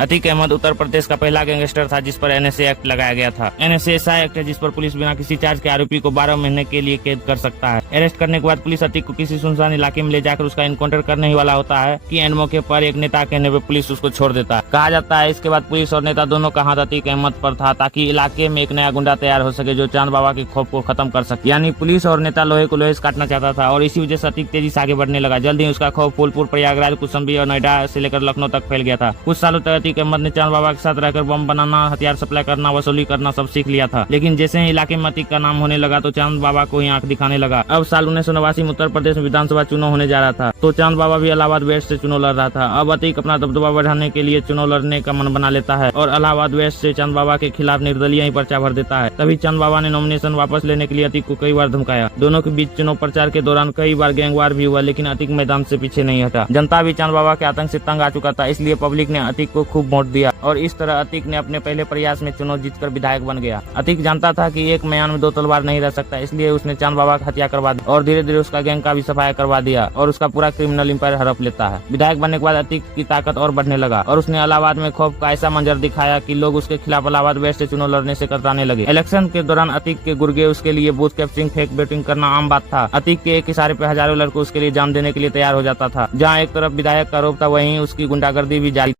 अतीक अहमद उत्तर प्रदेश का पहला गैंगस्टर था जिस पर एनएसए एक्ट लगाया गया था। एनएसए ऐसा एक्ट है जिस पर पुलिस बिना किसी चार्ज के आरोपी को 12 महीने के लिए कैद कर सकता है। अरेस्ट करने के बाद पुलिस अतीक को किसी सुनसान इलाके में ले जाकर उसका एनकाउंटर करने ही वाला होता है कि एंड मौके पर एक नेता कहने पर पुलिस उसको छोड़ देता है। कहा जाता है इसके बाद पुलिस और नेता दोनों का हाथ अतीक अहमद पर था ताकि इलाके में एक नया गुंडा तैयार हो सके जो चांद बाबा के खौफ को खत्म कर सके। यानी पुलिस और नेता लोहे को लोहे से काटना चाहता था और इसी वजह से अतीक तेजी से आगे बढ़ने लगा। जल्द ही उसका खौफ फूलपुर, प्रयागराज, कुसुम्बी और नोएडा से लेकर लखनऊ तक फैल गया था। कुछ सालों तक अतीक अहमद ने चांद बाबा के साथ रहकर बम बनाना, हथियार सप्लाई करना, वसूली करना सब सीख लिया था। लेकिन जैसे ही इलाके में अतीक का नाम होने लगा तो चांद बाबा को ही आंख दिखाने लगा। अब साल 1989 में उत्तर प्रदेश में विधानसभा चुनाव होने जा रहा था तो चांद बाबा भी इलाहाबाद वेस्ट से चुनाव लड़ रहा था। अब अतीक अपना दबदबा बढ़ाने के लिए चुनाव लड़ने का मन बना लेता है और इलाहाबाद वेस्ट से चांद बाबा के खिलाफ निर्दलीय ही पर्चा भर देता है। तभी चांद बाबा ने नॉमिनेशन वापस लेने के लिए अतीक को कई बार धमकाया। दोनों के बीच चुनाव प्रचार के दौरान कई बार गैंगवार भी हुआ लेकिन अतीक मैदान से पीछे नहीं हटा। जनता भी चांद बाबा के आतंक से तंग आ चुका था, इसलिए पब्लिक ने अतीक को खूब वोट दिया और इस तरह अतीक ने अपने पहले प्रयास में चुनाव जीतकर विधायक बन गया। अतीक जानता था कि एक म्यान में दो तलवार नहीं रह सकता, इसलिए उसने चांद बाबा की हत्या करवा दी और धीरे धीरे उसका गैंग का भी सफाया करवा दिया और उसका पूरा क्रिमिनल एम्पायर हड़प लेता है। विधायक बनने के बाद अतीक की ताकत और बढ़ने लगा और उसने इलाहाबाद में खौफ का ऐसा मंजर दिखाया कि लोग उसके खिलाफ इलाहाबाद वेस्ट से चुनाव लड़ने से कतराने लगे। इलेक्शन के दौरान अतीक के गुर्गे उसके लिए बूथ कैप्चरिंग, फेक वोटिंग करना आम बात था। अतीक के एक इशारे पे हजारों लड़के उसके लिए जान देने के लिए तैयार हो जाता था। जहाँ एक तरफ विधायक का आरोप था वहीं उसकी गुंडागर्दी भी जारी।